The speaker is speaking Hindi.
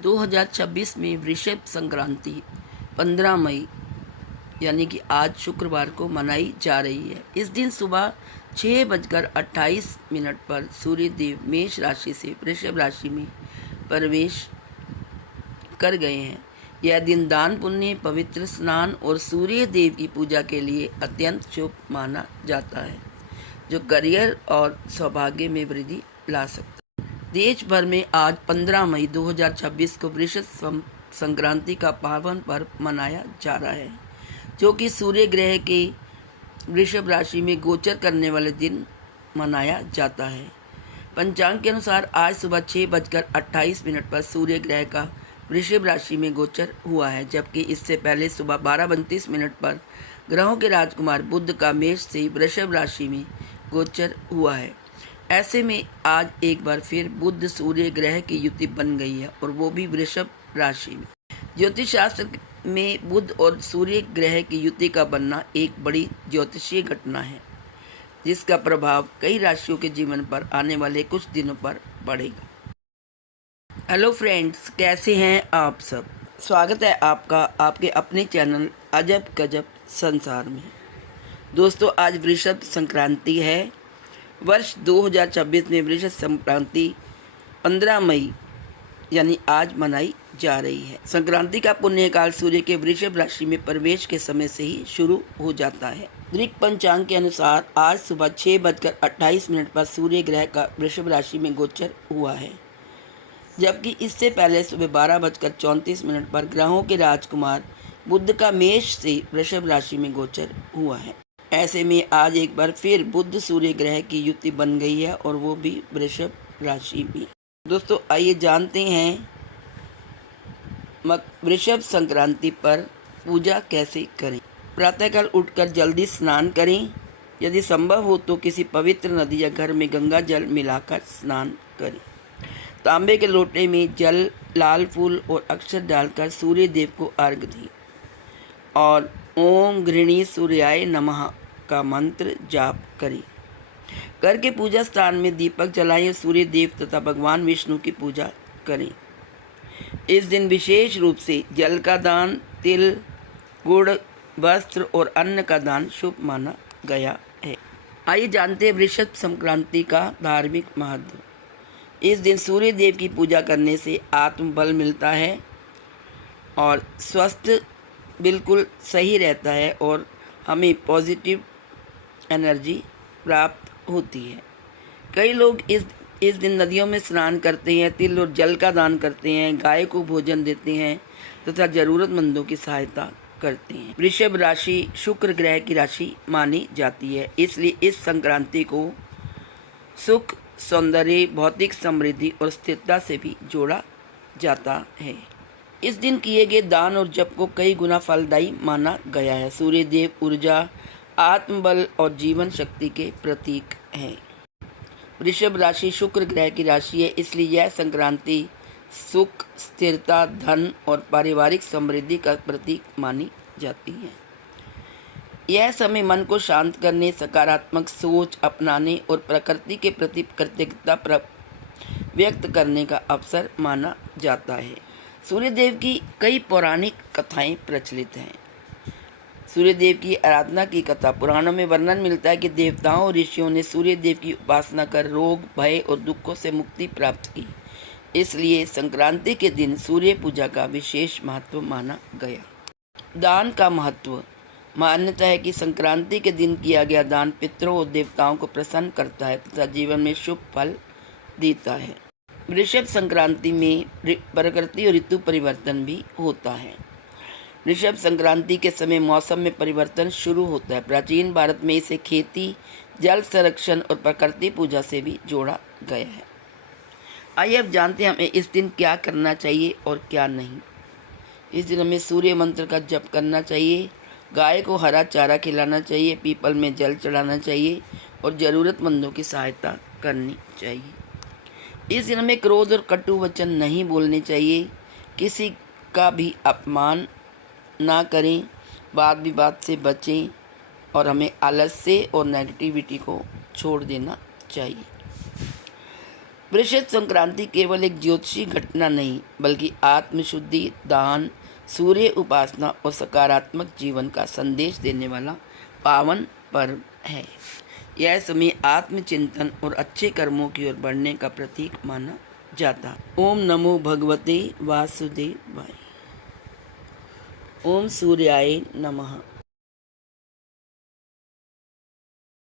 2026 में वृषभ संक्रांति 15 मई यानी कि आज शुक्रवार को मनाई जा रही है। इस दिन सुबह 6:28 पर सूर्य देव मेष राशि से वृषभ राशि में प्रवेश कर गए हैं। यह दिन दान पुण्य, पवित्र स्नान और सूर्य देव की पूजा के लिए अत्यंत शुभ माना जाता है, जो करियर और सौभाग्य में वृद्धि ला सकता है। देश भर में आज 15 मई 2026 को वृषभ संक्रांति का पावन पर्व मनाया जा रहा है, जो कि सूर्य ग्रह के वृषभ राशि में गोचर करने वाले दिन मनाया जाता है। पंचांग के अनुसार आज सुबह 6:28 पर सूर्य ग्रह का वृषभ राशि में गोचर हुआ है, जबकि इससे पहले सुबह 12:32 पर ग्रहों के राजकुमार बुध का मेष से वृषभ राशि में गोचर हुआ है। ऐसे में आज एक बार फिर बुध सूर्य ग्रह की युति बन गई है, और वो भी वृषभ राशि में। ज्योतिष शास्त्र में बुध और सूर्य ग्रह की युति का बनना एक बड़ी ज्योतिषीय घटना है, जिसका प्रभाव कई राशियों के जीवन पर आने वाले कुछ दिनों पर पड़ेगा। हेलो फ्रेंड्स, कैसे हैं आप सब? स्वागत है आपका आपके अपने चैनल अजब गजब संसार में। दोस्तों, आज वृषभ संक्रांति है। वर्ष 2026 में वृषभ संक्रांति 15 मई यानी आज मनाई जा रही है। संक्रांति का पुण्यकाल सूर्य के वृषभ राशि में प्रवेश के समय से ही शुरू हो जाता है। ग्रीक पंचांग के अनुसार आज सुबह 6:28 पर सूर्य ग्रह का वृषभ राशि में गोचर हुआ है, जबकि इससे पहले सुबह 12:34 पर ग्रहों के राजकुमार बुध का मेष से वृषभ राशि में गोचर हुआ है। ऐसे में आज एक बार फिर बुध सूर्य ग्रह की युति बन गई है, और वो भी वृषभ राशि में। दोस्तों, आइए जानते हैं वृषभ संक्रांति पर पूजा कैसे करें। प्रातःकाल उठकर जल्दी स्नान करें। यदि संभव हो तो किसी पवित्र नदी या घर में गंगा जल मिलाकर स्नान करें। तांबे के लोटे में जल, लाल फूल और अक्षत डालकर सूर्य देव को अर्घ दें, और ओम गृणी सूर्याय नमः का मंत्र जाप करें। घर के पूजा स्थान में दीपक जलाएं और सूर्य देव तथा भगवान विष्णु की पूजा करें। इस दिन विशेष रूप से जल का दान, तिल, गुड़, वस्त्र और अन्न का दान शुभ माना गया है। आइए जानते हैं वृषभ संक्रांति का धार्मिक महत्व। इस दिन सूर्य देव की पूजा करने से आत्मबल मिलता है और स्वास्थ्य बिल्कुल सही रहता है, और हमें पॉजिटिव एनर्जी प्राप्त होती है। कई लोग इस दिन नदियों में स्नान करते हैं, तिल और जल का दान करते हैं, गाय को भोजन देते हैं तथा जरूरतमंदों की सहायता करते हैं। वृषभ राशि शुक्र ग्रह की राशि मानी जाती है, इसलिए इस संक्रांति को सुख, सौंदर्य, भौतिक समृद्धि और स्थिरता से भी जोड़ा जाता है। इस दिन किए गए दान और जप को कई गुना फलदायी माना गया है। सूर्य देव ऊर्जा, आत्मबल और जीवन शक्ति के प्रतीक हैं। वृषभ राशि शुक्र ग्रह की राशि है, इसलिए यह संक्रांति सुख, स्थिरता, धन और पारिवारिक समृद्धि का प्रतीक मानी जाती है। यह समय मन को शांत करने, सकारात्मक सोच अपनाने और प्रकृति के प्रति कृतज्ञता व्यक्त करने का अवसर माना जाता है। सूर्य देव की कई पौराणिक कथाएं प्रचलित हैं। सूर्य देव की आराधना की कथा पुराणों में वर्णन मिलता है कि देवताओं और ऋषियों ने सूर्य देव की उपासना कर रोग, भय और दुखों से मुक्ति प्राप्त की। इसलिए संक्रांति के दिन सूर्य पूजा का विशेष महत्व माना गया। दान का महत्व। मान्यता है कि संक्रांति के दिन किया गया दान पितरों और देवताओं को प्रसन्न करता है तथा जीवन में शुभ फल देता है। वृषभ संक्रांति में प्रकृति और ऋतु परिवर्तन भी होता है। वृषभ संक्रांति के समय मौसम में परिवर्तन शुरू होता है। प्राचीन भारत में इसे खेती, जल संरक्षण और प्रकृति पूजा से भी जोड़ा गया है। आइए अब जानते हैं हमें इस दिन क्या करना चाहिए और क्या नहीं। इस दिन हमें सूर्य मंत्र का जप करना चाहिए, गाय को हरा चारा खिलाना चाहिए, पीपल में जल चढ़ाना चाहिए और ज़रूरतमंदों की सहायता करनी चाहिए। इस दिन हमें क्रोध और कटु वचन नहीं बोलने चाहिए, किसी का भी अपमान ना करें, वाद विवाद से बचें और हमें आलस्य और नेगेटिविटी को छोड़ देना चाहिए। वृश्चिक संक्रांति केवल एक ज्योतिषी घटना नहीं बल्कि आत्मशुद्धि, दान, सूर्य उपासना और सकारात्मक जीवन का संदेश देने वाला पावन पर्व है। यह समय आत्मचिंतन और अच्छे कर्मों की ओर बढ़ने का प्रतीक माना जाता। ओम नमो भगवते वासुदेवाय। ओम सूर्याय नमः।